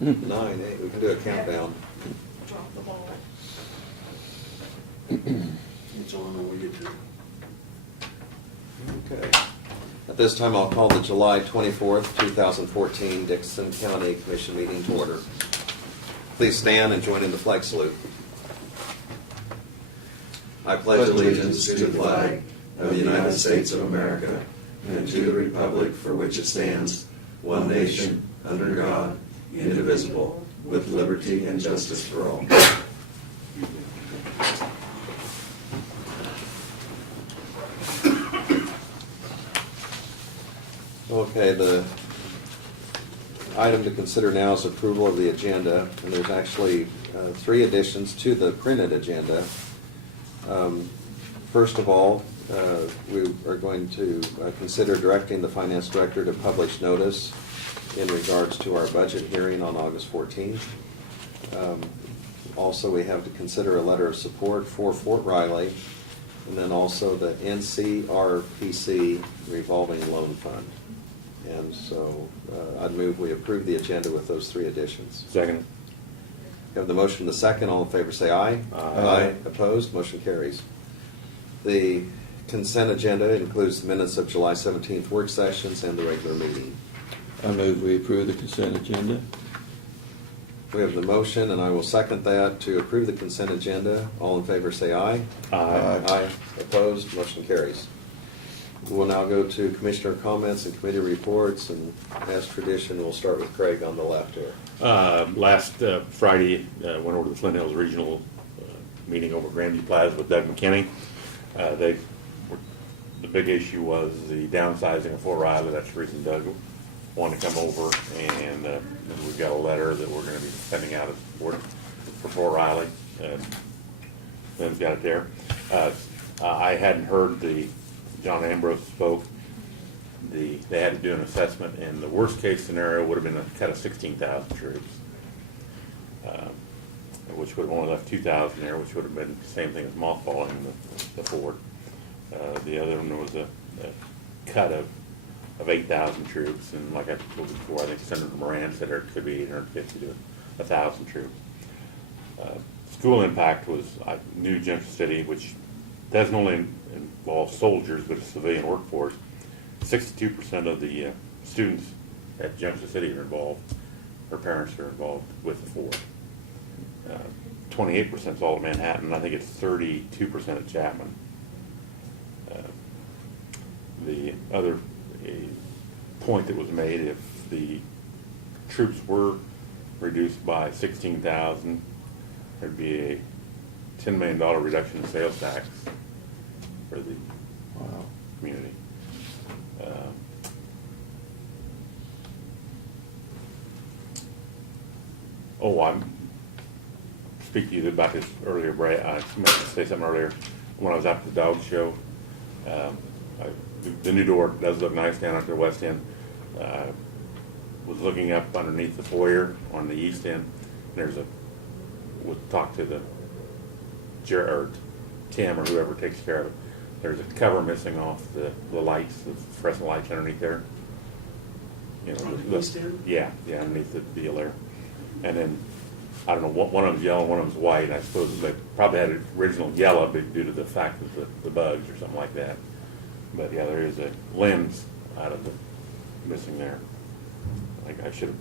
9, 8. We can do a countdown. Drop the ball. It's on when we get to. Okay. At this time, I'll call the July 24th, 2014 Dixon County Commission meeting to order. Please stand and join in the flag salute. I pledge allegiance to the flag of the United States of America and to the republic for which it stands, one nation, under God, indivisible, with liberty and justice for all. Okay, the item to consider now is approval of the agenda, and there's actually 3 additions to the printed agenda. First of all, we are going to consider directing the finance director to publish notice in regards to our budget hearing on August 14th. Also, we have to consider a letter of support for Fort Riley, and then also the NCRPC revolving loan fund. And so I'd move we approve the agenda with those 3 additions. Second. We have the motion, the second. All in favor say aye. Aye. Opposed? Motion carries. The consent agenda includes the minutes of July 17th work sessions and the regular meeting. I move we approve the consent agenda. We have the motion, and I will second that, to approve the consent agenda. All in favor say aye. Aye. Aye. Opposed? Motion carries. We will now go to commissioner comments and committee reports, and as tradition, we'll start with Craig on the left here. Last Friday, went over to the Flint Hills Regional meeting over at Grandview Plaza with Doug McKinney. The big issue was the downsizing of Fort Riley. That's the reason Doug wanted to come over, and we've got a letter that we're going to be sending out as support for Fort Riley. Lynn's got it there. I hadn't heard John Ambrose spoke. They had to do an assessment, and the worst case scenario would have been a cut of 16,000 troops, which would have only left 2,000 there, which would have been the same thing as mothballing the fort. The other one was a cut of 8,000 troops, and like I told you before, I think Senator Moran said there could be 850 to 1,000 troops. School impact was New Junction City, which doesn't only involve soldiers but a civilian workforce. 62% of the students at Junction City are involved. Their parents are involved with the fort. 28% is all at Manhattan. I think it's 32% at Chapman. The other point that was made, if the troops were reduced by 16,000, there'd be a $10 million reduction in sales tax for the community. I speak to you about this earlier, Brad. I meant to say something earlier. When I was out at the dog show, the new door does look nice down at the west end. Was looking up underneath the foyer on the east end. We'll talk to or Tim or whoever takes care of it. There's a cover missing off the lights, the fluorescent lights underneath there. You know, On the east end? Yeah, underneath the deal there. And then, I don't know, one of them's yellow, one of them's white. I suppose they probably had an original yellow due to the fact of the bugs or something like that. But yeah, there is a lens out of the missing there. I should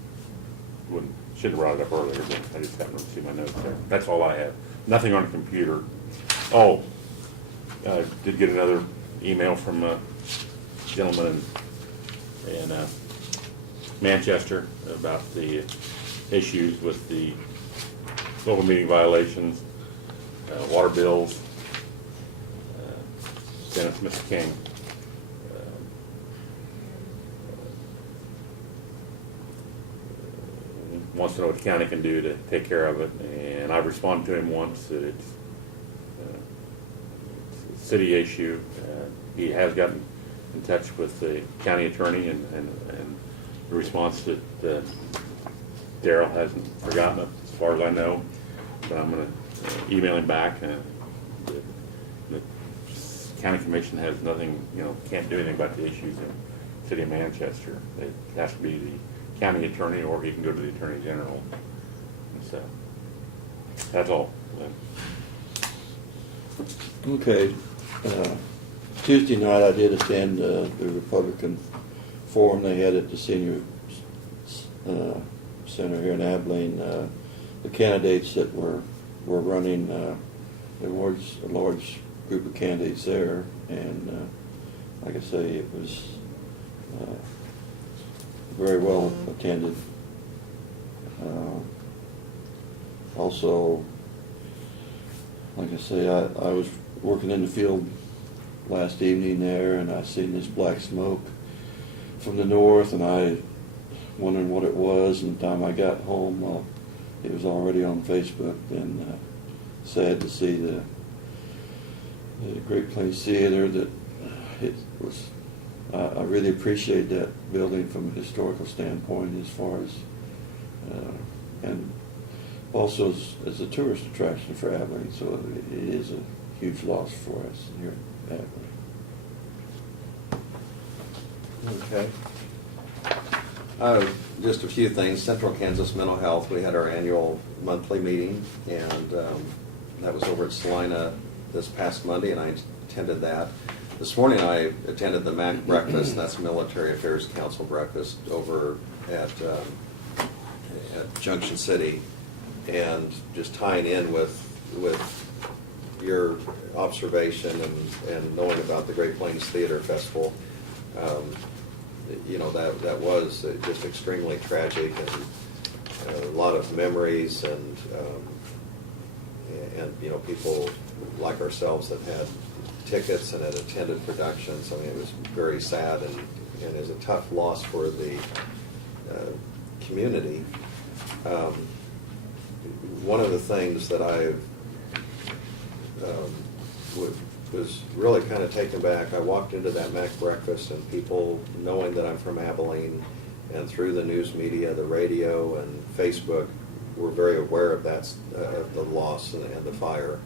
have brought it up earlier, but I just happened to see my notes there. That's all I have. Nothing on the computer. Did get another email from a gentleman in Manchester about the issues with the local meeting violations, water bills. Dennis, Mr. King. Wants to know what the county can do to take care of it, and I responded to him once that it's a city issue. He has gotten in touch with the county attorney, and the response that Daryl hasn't forgotten it, as far as I know. But I'm going to email him back. The county commission has nothing, can't do anything about the issues in the city of Manchester. It has to be the county attorney, or he can go to the attorney general. So, that's all. Okay. Tuesday night, I did attend the Republican forum they had at the senior center here in Abilene. The candidates that were running, there was a large group of candidates there, and like I say, it was very well attended. Also, like I say, I was working in the field last evening there, and I seen this black smoke from the north, and I wondering what it was. And the time I got home, it was already on Facebook. And sad to see the Great Plains Theater. That it was. I really appreciate that building from a historical standpoint, as far as and also as a tourist attraction for Abilene. So it is a huge loss for us here at Abilene. Okay. Just a few things. Central Kansas Mental Health, we had our annual monthly meeting, and that was over at Salina this past Monday, and I attended that. This morning I attended the MAC breakfast, that's Military Affairs Council breakfast, over at Junction City, and just tying in with your observation and knowing about the Great Plains Theater Festival. You know, that was just extremely tragic, and a lot of memories, and you know, people like ourselves that had tickets and had attended productions. I mean, it was very sad, and it was a tough loss for the community. One of the things that I was really kind of taken back, I walked into that MAC breakfast, and people, knowing that I'm from Abilene, and through the news media, the radio, and Facebook, were very aware of that, the loss and the fire.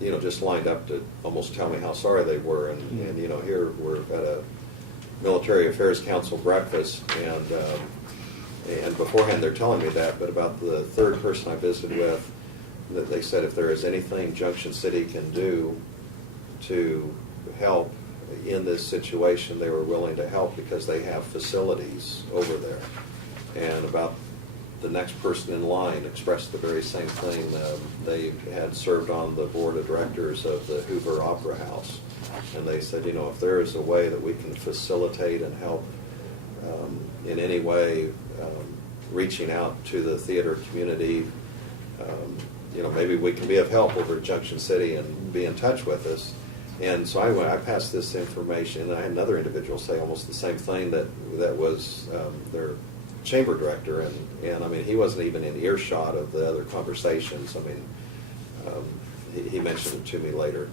You know, just lined up to almost tell me how sorry they were. And you know, here we're at a Military Affairs Council breakfast, and beforehand they're telling me that, but about the third person I visited with, that they said if there is anything Junction City can do to help in this situation, they were willing to help, because they have facilities over there. And about the next person in line expressed the very same thing. They had served on the board of directors of the Hoover Opera House, and they said, you know, if there is a way that we can facilitate and help in any way, reaching out to the theater community, you know, maybe we can be of help over at Junction City, and be in touch with us. And so I passed this information, and I had another individual say almost the same thing, that was their chamber director, and I mean, he wasn't even in earshot of the other conversations. I mean, he mentioned it to me later.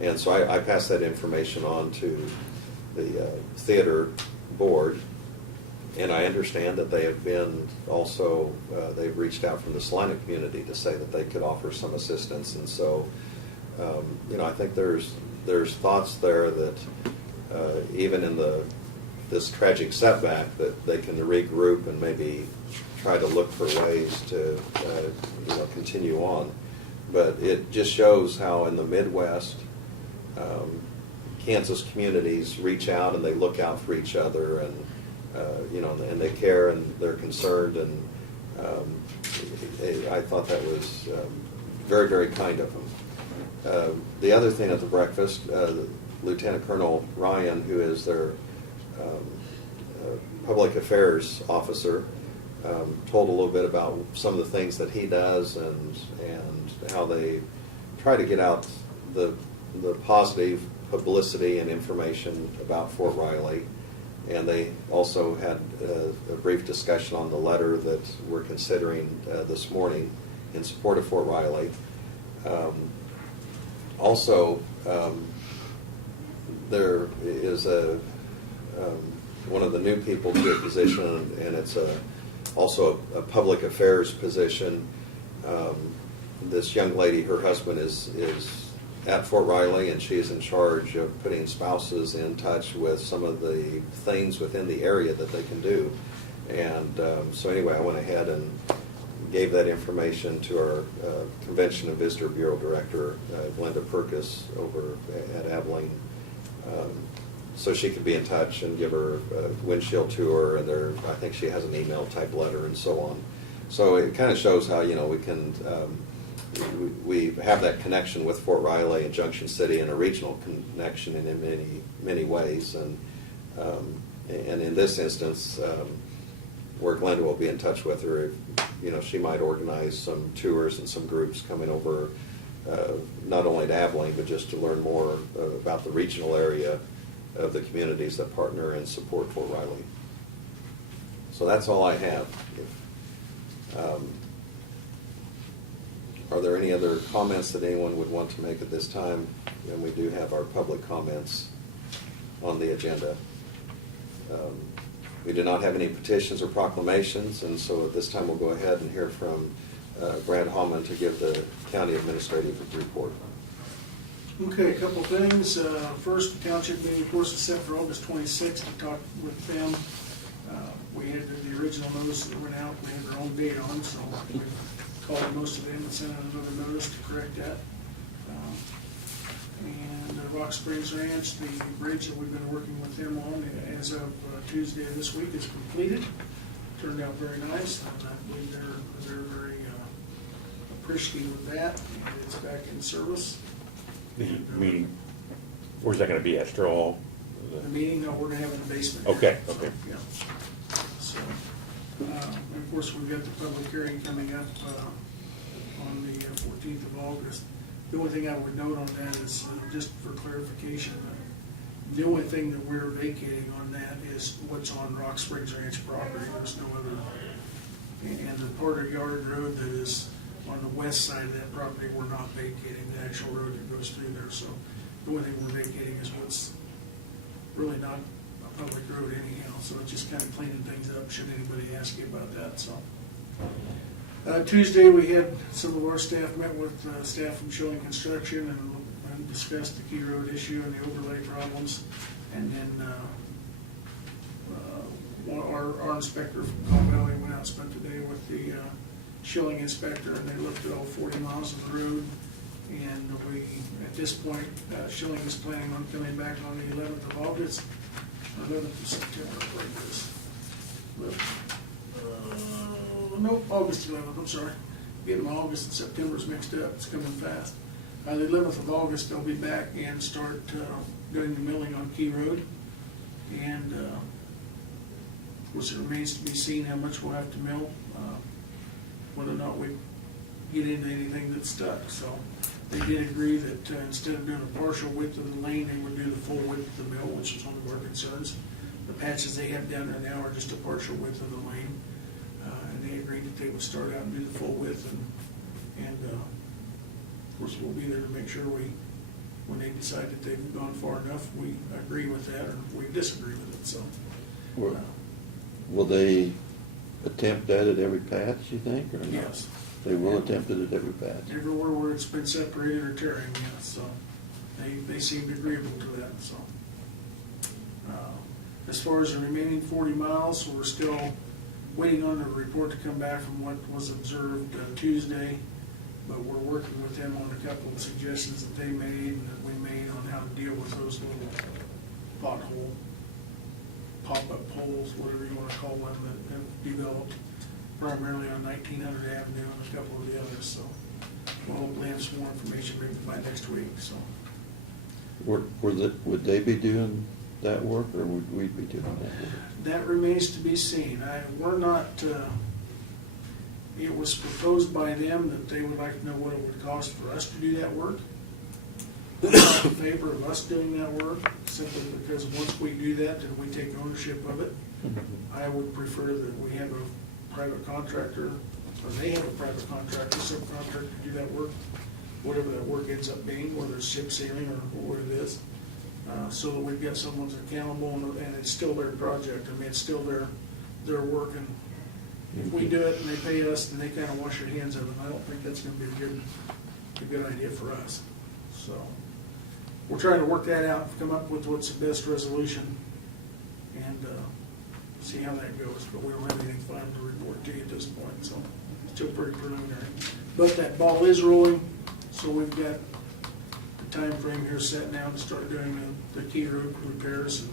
And so I passed that information on to the theater board, and I understand that they have been also, they've reached out from the Salina community to say that they could offer some assistance. And so, you know, I think there's thoughts there that even in this tragic setback, that they can regroup and maybe try to look for ways to you know, continue on. But it just shows how in the Midwest, Kansas communities reach out and they look out for each other, and you know, and they care and they're concerned, and I thought that was very, very kind of them. The other thing at the breakfast, Lieutenant Colonel Ryan, who is their public affairs officer, told a little bit about some of the things that he does, and how they try to get out the positive publicity and information about Fort Riley. And they also had a brief discussion on the letter that we're considering this morning in support of Fort Riley. Also, there is one of the new people to a position, and it's also a public affairs position. This young lady, her husband is at Fort Riley, and she is in charge of putting spouses in touch with some of the things within the area that they can do. And so anyway, I went ahead and gave that information to our Convention and Visitor Bureau Director, Glenda Perkis, over at Abilene, so she could be in touch and give her a windshield tour, and I think she has an email type letter and so on. So it kind of shows how, we can, we have that connection with Fort Riley and Junction City, and a regional connection in many ways. And in this instance, where Glenda will be in touch with her, she might organize some tours and some groups coming over, not only to Abilene, but just to learn more about the regional area of the communities that partner and support Fort Riley. So that's all I have. Are there any other comments that anyone would want to make at this time? And we do have our public comments on the agenda. We do not have any petitions or proclamations, and so at this time we'll go ahead and hear from Brad Hallman to give the county administrative report. Okay, a couple things. First, the township meeting, of course, is set for August 26th. We talked with them. We had the original notice that went out. We had our own date on, so we called most of them and sent out another notice to correct that. And Rock Springs Ranch, the bridge that we've been working with them on as of Tuesday of this week is completed. Turned out very nice. I believe they're very appreciative of that, and it's back in service. The meeting, where's that gonna be, at Straw Hall? The meeting, no, we're gonna have it in the basement. Okay, okay. Yeah. So, and of course, we've got the public hearing coming up on the 14th of August. The only thing I would note on that is, just for clarification, the only thing that we're vacating on that is what's on Rock Springs Ranch property. There's no other, and the Porter Yard Road that is on the west side of that property, we're not vacating the actual road that goes through there. So the only thing we're vacating is what's really not a public road anyhow. So it's just kind of cleaning things up, should anybody ask you about that. So Tuesday, we had some of our staff met with staff from Schilling Construction and discussed the key road issue and the overlay problems. And then our inspector from Cobb Valley went out and spent the day with the Schilling inspector, and they looked at all 40 miles of the road. And we, at this point, Schilling is planning on coming back on the 11th of August, or 11th of September, where it is. Nope, August 11th, I'm sorry. Getting August and September's mixed up, it's coming fast. The 11th of August, they'll be back and start doing the milling on Key Road. And of course, it remains to be seen how much we'll have to mill, whether or not we get into anything that's stuck. So they did agree that instead of doing a partial width of the lane, they would do the full width of the mill, which is one of our concerns. The patches they have down there now are just a partial width of the lane. And they agreed that they would start out and do the full width, and of course, we'll be there to make sure when they decide that they've gone far enough, we agree with that or we disagree with it. So Will they attempt that at every patch, you think, or not? yes. They will attempt it at every patch. Everywhere where it's been separated or tearing, yes, so they seemed agreeable to that, so. As far as the remaining 40 miles, we're still waiting on the report to come back from what was observed Tuesday, but we're working with them on a couple of suggestions that they made and that we made on how to deal with those little pothole, pop-up poles, whatever you want to call them, that have developed primarily on 1900 Avenue and a couple of the others. So we'll hopefully have some more information maybe by next week. So Would they be doing that work, or would we be doing that work? that remains to be seen. We're not. It was proposed by them that they would like to know what it would cost for us to do that work. I'm not in favor of us doing that work, simply because once we do that, then we take ownership of it. I would prefer that we have a private contractor, or they have a private contractor, subcontractor to do that work, whatever that work ends up being, whether it's ship sailing or what it is, so that we've got someone's accountable and it's still their project. I mean, it's still their work, and if we do it and they pay us, then they kind of wash their hands of it. I don't think that's going to be a good idea for us. So we're trying to work that out, come up with what's the best resolution and see how that goes. But we don't have anything final to report to you at this point, so it's still pretty preliminary. But that ball is rolling, so we've got the time frame here set now to start doing the key road repairs, and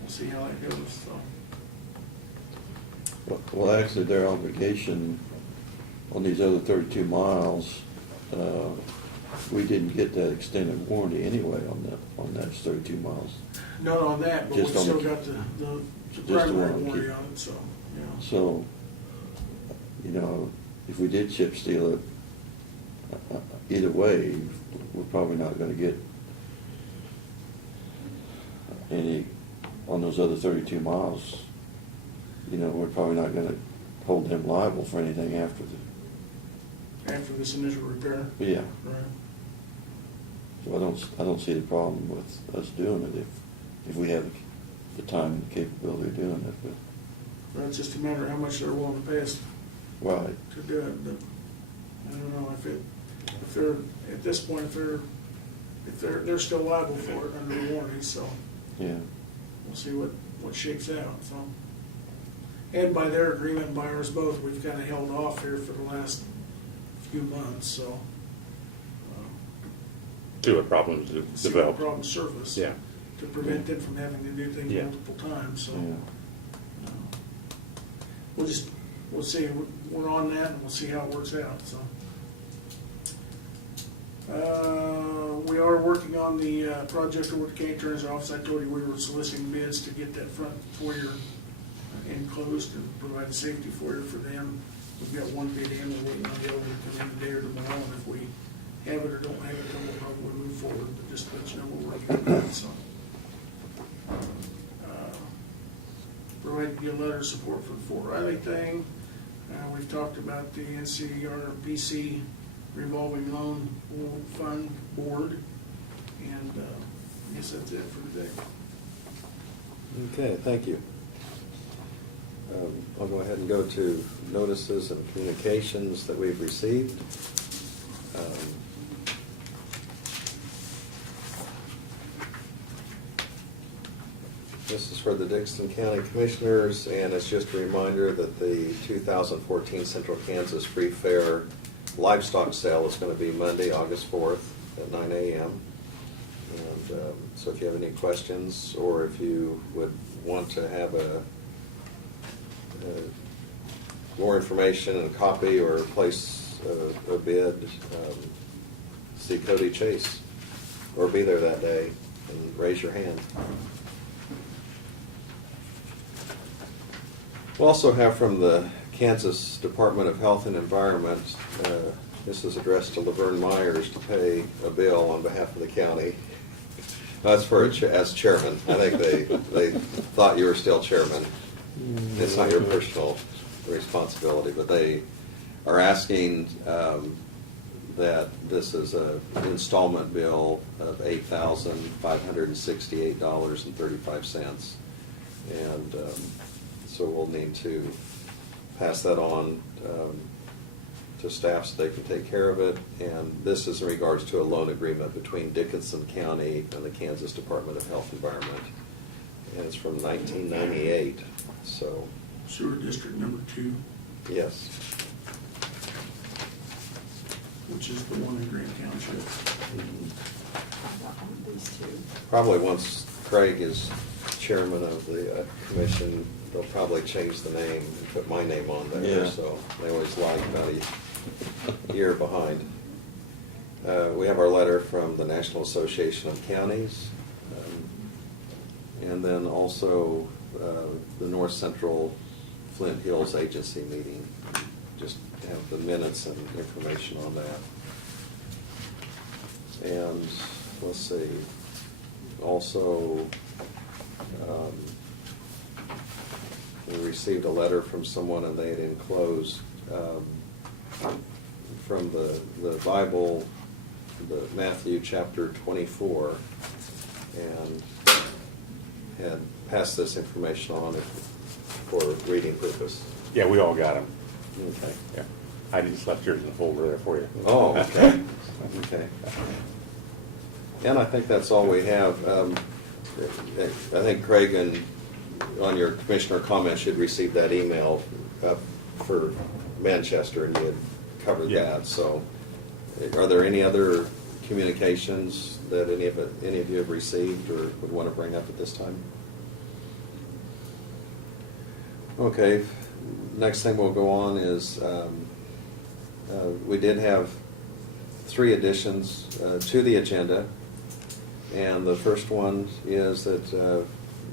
we'll see how that goes, so. Well, actually, their obligation on these other 32 miles, we didn't get that extended warranty anyway on those 32 miles. Not on that, but we Just on still the- got the Just the primary one warranty key. on it, so, yeah. So, if we did chip seal it, either way, we're probably not gonna get any, on those other 32 miles, we're probably not gonna hold them liable for anything after After this initial repair, yeah. right? So I don't see the problem with us doing it if we have the time and capability of doing it, but, It's just a matter of how much they're willing to pay us right, to do it, but I don't know if they're, at this point, if they're still liable for it under the warranty, so yeah. we'll see what shakes out, so. And by their agreement, and by ours both, we've kind of held off here for the last few months, so. See what problems See what develop. problems surface. Yeah. To prevent them from having to do things Yeah. multiple times, so. Yeah. We'll see, we're on that and we'll see how it works out, so. We are working on the project over at County Attorney's Office. I told you we were soliciting bids to get that front foyer enclosed and provide a safety foyer for them. We've got one bid in, we're waiting on the other one to come in today or tomorrow, and if we have it or don't have it, then we'll probably move forward, but just to let you know we're working on that, so. Provided you a letter of support for the Fort Riley thing. We've talked about the NCRPC revolving loan fund board, and I guess that's it for today. Okay, thank you. I'll go ahead and go to notices and communications that we've received. This is for the Dixon County Commissioners, and it's just a reminder that the 2014 Central Kansas Free Fair livestock sale is going to be Monday, August 4th at 9 a.m. And so if you have any questions, or if you would want to have more information and copy or place a bid, see Cody Chase, or be there that day and raise your hand. We also have from the Kansas Department of Health and Environment, this is addressed to Laverne Myers to pay a bill on behalf of the county. That's for, as chairman. I think they thought you were still chairman. It's not your personal responsibility, but they are asking that this is an installment bill of $8,568.35. And so we'll need to pass that on to staff so they can take care of it. And this is in regards to a loan agreement between Dickinson County and the Kansas Department of Health and Environment. And it's from 1998, so, Sewer District number 2, yes. which is the one in Grant Township. These two. Probably once Craig is chairman of the commission, they'll probably change the name and put my name on there. Yeah. So they always lag about a year behind. We have our letter from the National Association of Counties. And then also the North Central Flint Hills Agency meeting. Just have the minutes and information on that. And let's see, also, we received a letter from someone and they had enclosed from the Bible, the Matthew chapter 24, and had passed this information on for reading purpose. Yeah, we all got them. Okay. Yeah. I just left yours in the folder there for you. Oh, okay. Okay. And I think that's all we have. I think Craig, and on your commissioner comments, you'd received that email for Manchester, and you had covered Yeah. that. So are there any other communications that any of you have received or would want to bring up at this time? Okay, next thing we'll go on is, we did have 3 additions to the agenda. And the first one is that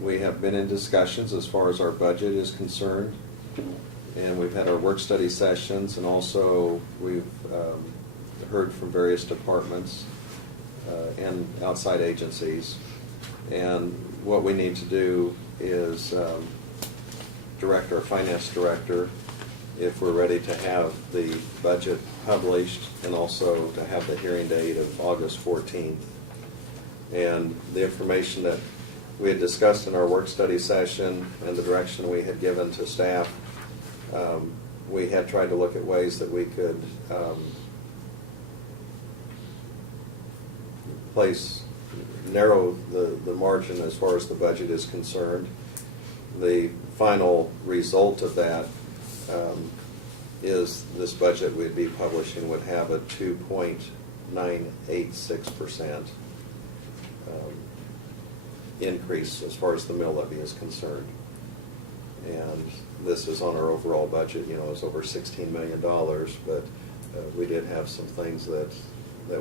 we have been in discussions as far as our budget is concerned. And we've had our work study sessions, and also we've heard from various departments and outside agencies. And what we need to do is direct our finance director if we're ready to have the budget published, and also to have the hearing date of August 14th. And the information that we had discussed in our work study session and the direction we had given to staff, we had tried to look at ways that we could narrow the margin as far as the budget is concerned. The final result of that is this budget we'd be publishing would have a 2.986% increase as far as the mill levy is concerned. And this is on our overall budget, it's over $16 million, but we did have some things that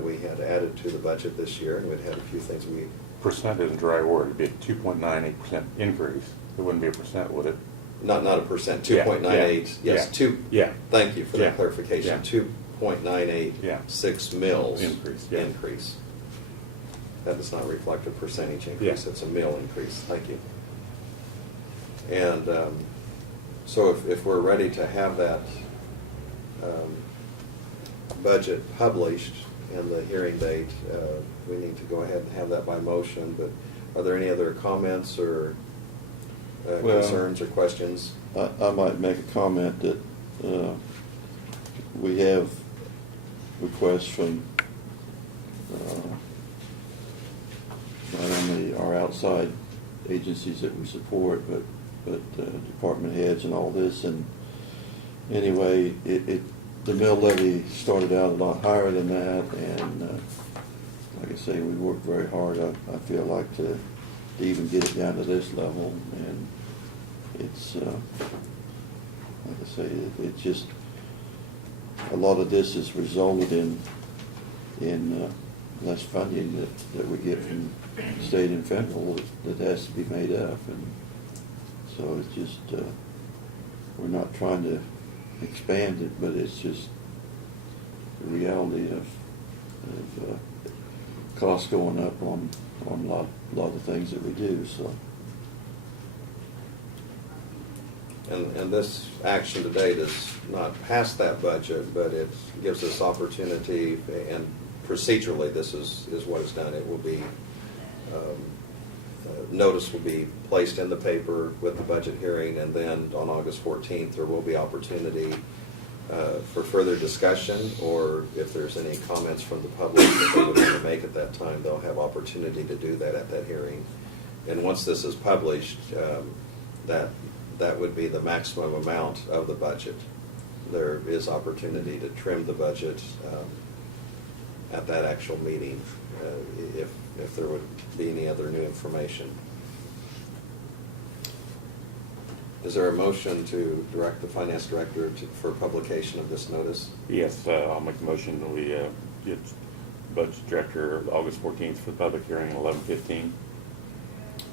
we had added to the budget this year, and we'd had a few things we... Percent is a dry word. It'd be a 2.98% increase. It wouldn't be a percent, would it? Not a percent, Yeah, 2.98, yeah, yes, yeah. 2. Yeah. Thank you for Yeah, that clarification. yeah. 2.986 mills Increase, yeah. increase. That does not reflect a percentage increase, Yeah. it's a mill increase, thank you. And so if we're ready to have that budget published and the hearing date, we need to go ahead and have that by motion, but are there any other comments or Well, concerns or questions? I might make a comment that we have requests from not only our outside agencies that we support, but department heads and all this. And anyway, the mill levy started out a lot higher than that, and like I say, we worked very hard. I feel like to even get it down to this level, and it's like I say, it just a lot of this has resulted in less funding that we get from state and federal that has to be made up, and so it's just we're not trying to expand it, but it's just the reality of costs going up on a lot of things that we do. So. And this action to date is not past that budget, but it gives us opportunity, and procedurally, this is what is done. It will be, notice will be placed in the paper with the budget hearing, and then on August 14th, there will be opportunity for further discussion, or if there's any comments from the public that they would want to make at that time, they'll have opportunity to do that at that hearing. And once this is published, that would be the maximum amount of the budget. There is opportunity to trim the budget at that actual meeting if there would be any other new information. Is there a motion to direct the finance director for publication of this notice? Yes, I'll make the motion that we get budget director August 14th for the public hearing at 11:15.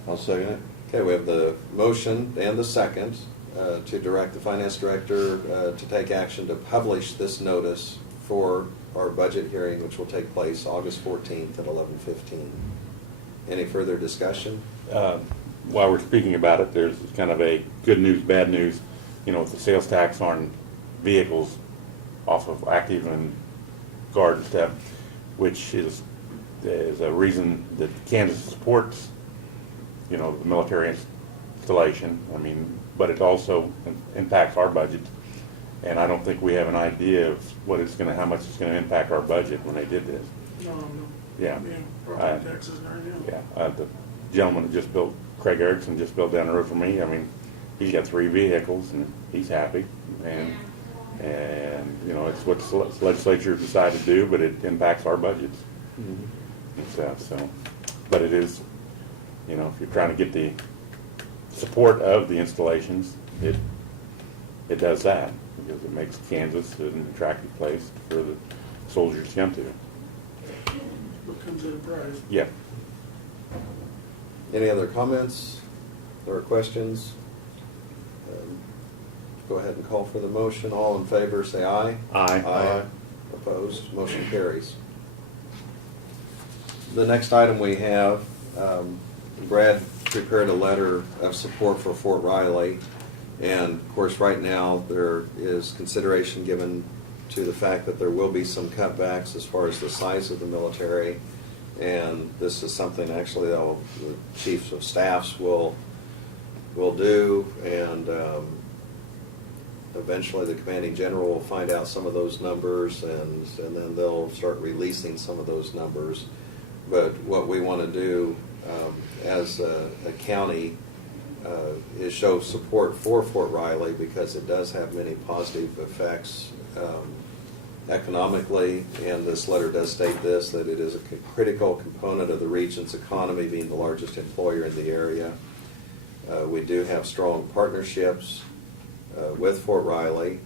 I'll second it. Okay, we have the motion and the second to direct the finance director to take action to publish this notice for our budget hearing, which will take place August 14th at 11:15. Any further discussion? While we're speaking about it, there's kind of a good news, bad news. With the sales tax on vehicles off of active and guard and stuff, which is a reason that Kansas supports, the military installation. But it also impacts our budget, and I don't think we have an idea of how much it's going to impact our budget when they did this. No. Yeah. Property taxes and everything. Yeah, the gentleman that just built, Craig Erickson, just built down the road from me. I mean, he's got 3 vehicles and he's happy. And you know, it's what the legislature decided to do, but it impacts our budgets and stuff. So, but it is, you know, if you're trying to get the support of the installations, it does that because it makes Kansas an attractive place for the soldiers to come to. What comes at a price? Yeah. Any other comments or questions? Go ahead and call for the motion. All in favor, say aye. Aye. Aye. Opposed, motion carries. The next item we have, Brad prepared a letter of support for Fort Riley. And of course, right now, there is consideration given to the fact that there will be some cutbacks as far as the size of the military. And this is something actually that the chiefs of staffs will do. And eventually the commanding general will find out some of those numbers, and then they'll start releasing some of those numbers. But what we want to do as a county is show support for Fort Riley because it does have many positive effects economically, and this letter does state this, that it is a critical component of the region's economy, being the largest employer in the area. We do have strong partnerships with Fort Riley,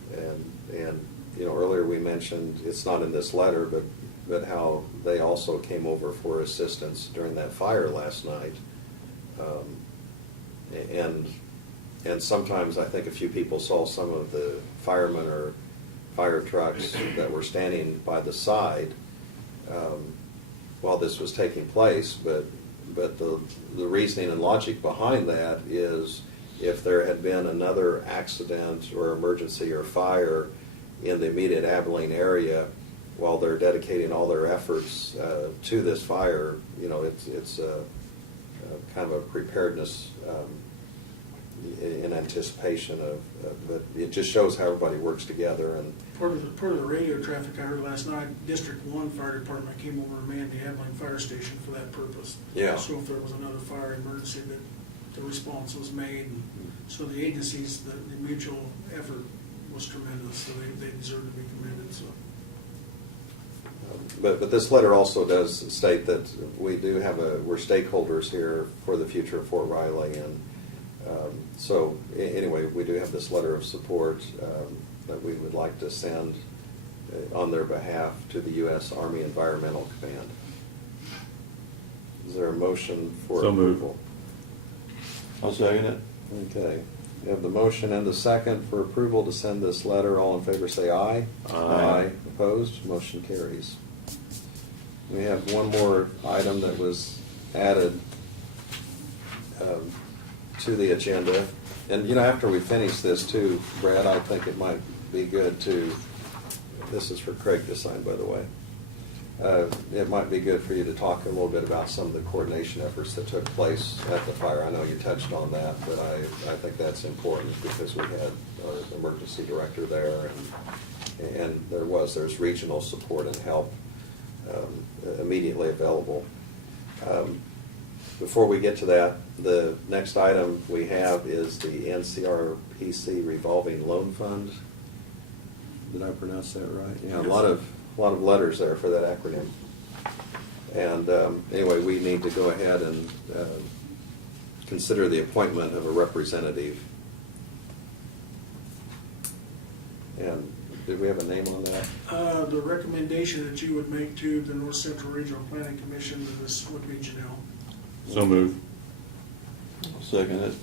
and you know, earlier we mentioned, it's not in this letter, but how they also came over for assistance during that fire last night. And sometimes I think a few people saw some of the firemen or fire trucks that were standing by the side while this was taking place, but the reasoning and logic behind that is if there had been another accident or emergency or fire in the immediate Abilene area while they're dedicating all their efforts to this fire, you know, it's kind of a preparedness in anticipation of, but it just shows how everybody works together. And Part of the radio traffic I heard last night, District 1 Fire Department came over and manned the Abilene Fire Station for that purpose. Yeah. So if there was another fire emergency, that the response was made. And so the agencies, the mutual effort was tremendous, so they deserve to be commended. So. But this letter also does state that we do have we're stakeholders here for the future of Fort Riley, and so anyway, we do have this letter of support that we would like to send on their behalf to the U.S. Army Environmental Command. Is there a motion for So moved. approval? I'll second it. Okay. We have the motion and the second for approval to send this letter. All in favor say aye. Aye. Opposed? Motion carries. We have one more item that was added to the agenda. And, you know, after we finish this too, Brad, I think it might be good to, this is for Craig to sign, by the way. It might be good for you to talk a little bit about some of the coordination efforts that took place at the fire. I know you touched on that, but I think that's important because we had our emergency director there, and there's regional support and help immediately available. Before we get to that, the next item we have is the NCRPC revolving loan fund. Did I pronounce that right? Yeah, a lot of letters there for that acronym. And anyway, we need to go ahead and consider the appointment of a representative. And did we have a name on that? The recommendation that you would make to the North Central Regional Planning Commission, this would be Janelle. So moved. I'll second it.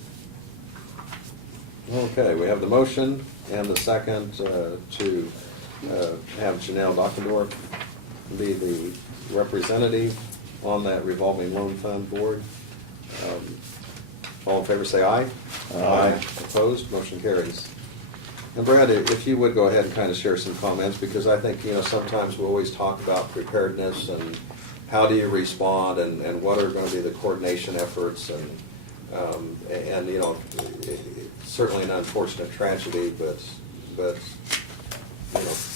Okay, we have the motion and the second to have Janelle Dockendorf be the representative on that revolving loan fund board. All in favor say aye. Aye. Opposed? Motion carries. And Brad, if you would go ahead and kind of share some comments, because I think, you know, sometimes we always talk about preparedness and how do you respond and what are going to be the coordination efforts and you know, certainly an unfortunate tragedy, but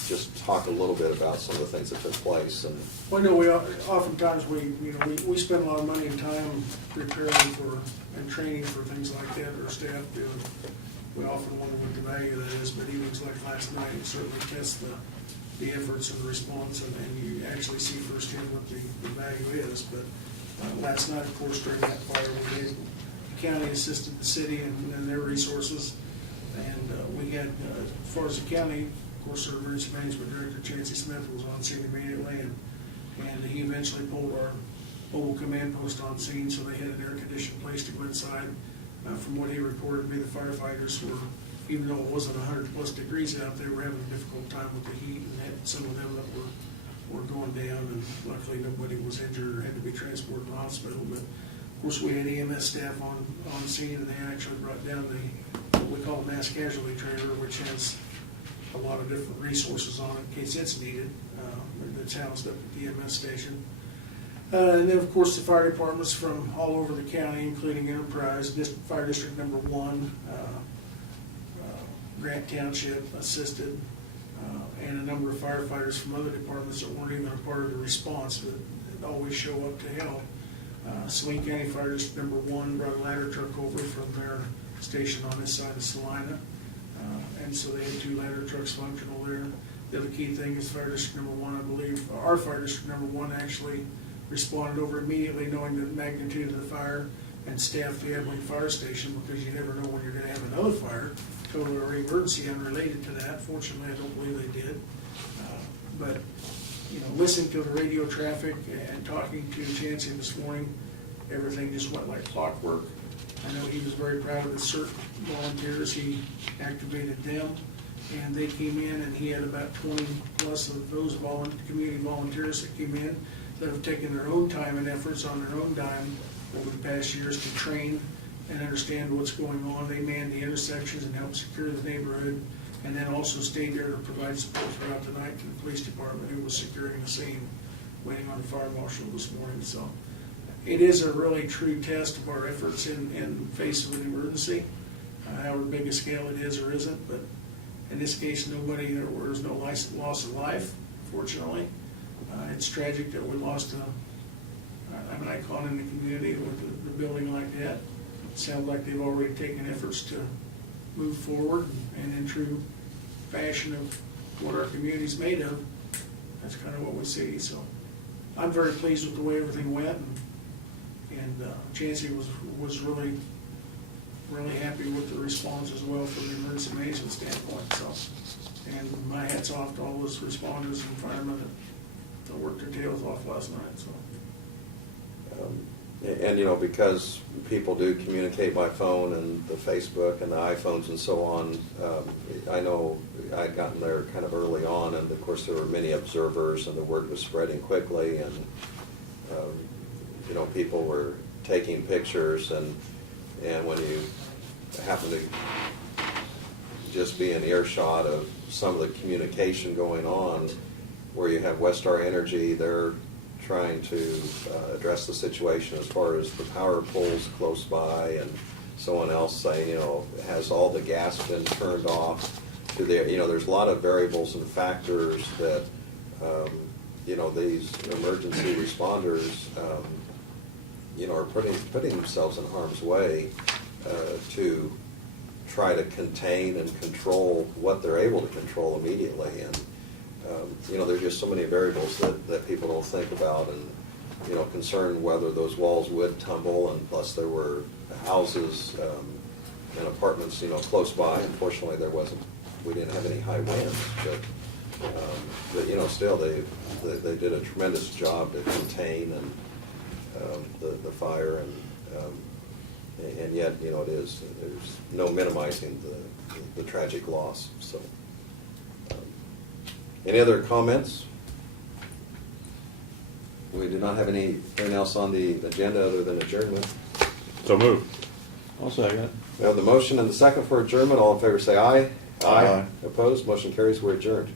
just talk a little bit about some of the things that took place and. Well, oftentimes we spend a lot of money and time preparing for and training for things like that, our staff do. We often wonder what the value of that is, but evenings like last night, it certainly tests the efforts and the response, and you actually see firsthand what the value is. But last night, of course, during that fire, the county assisted the city and their resources, and we had, as far as the county, of course, our emergency management director, Chancey Smith, was on scene immediately, and he eventually pulled our mobile command post on scene, so they had an air-conditioned place to go inside. From what he reported, the firefighters were, even though it wasn't 100+ degrees out, they were having a difficult time with the heat, and had some of them that were going down, and luckily nobody was injured or had to be transported to the hospital. But of course, we had EMS staff on scene, and they actually brought down what we call a mass casualty trailer, which has a lot of different resources on it in case it's needed. That's housed up at the EMS station. And then, of course, the fire departments from all over the county, including Enterprise, Fire District Number 1, Grant Township assisted, and a number of firefighters from other departments that weren't even a part of the response, but always show up to help. Saline County Fire District Number 1 brought a ladder truck over from their station on this side of Salina, and so they had 2 ladder trucks functional there. The other key thing is Fire District Number 1, I believe, our Fire District Number 1 actually responded over immediately, knowing the magnitude of the fire, and staffed the Abilene Fire Station, because you never know when you're going to have another fire, total or emergency unrelated to that. Fortunately, I don't believe they did. But listening to the radio traffic and talking to Chancey this morning, everything just went like clockwork. I know he was very proud of the CERT volunteers. He activated them, and they came in, and he had about 20 plus of those community volunteers that came in that have taken their own time and efforts on their own dime over the past years to train and understand what's going on. They manned the intersections and helped secure the neighborhood, and then also stayed there to provide support throughout the night to the police department, who was securing the scene, waiting on the fire marshal this morning. So it is a really true test of our efforts in face of an emergency, however big a scale it is or isn't. But in this case, there was no loss of life, fortunately. It's tragic that we lost an icon in the community with the building like that. It sounds like they've already taken efforts to move forward, and in true fashion of what our community's made of, that's kind of what we see. So I'm very pleased with the way everything went, and Chancey was really happy with the response as well from the emergency management standpoint. So, and my hat's off to all those responders and firemen that worked their tails off last night. So. And because people do communicate by phone and the Facebook and the iPhones and so on, I know I'd gotten there kind of early on, and of course there were many observers, and the word was spreading quickly, and people were taking pictures, and when you happen to just be in earshot of some of the communication going on, where you have Westar Energy, they're trying to address the situation as far as the power poles close by, and someone else saying, has all the gas been turned off? There's a lot of variables and factors that, these emergency responders, are putting themselves in harm's way to try to contain and control what they're able to control immediately. And there's just so many variables that people don't think about, and concerned whether those walls would tumble, and plus there were houses and apartments close by. Unfortunately, we didn't have any high winds, but still they did a tremendous job to contain the fire, and yet there's no minimizing the tragic loss. So. Any other comments? We do not have anything else on the agenda other than adjournment. So moved. I'll second it. We have the motion and the second for adjournment. All in favor say aye. Aye. Opposed? Motion carries. We're adjourned.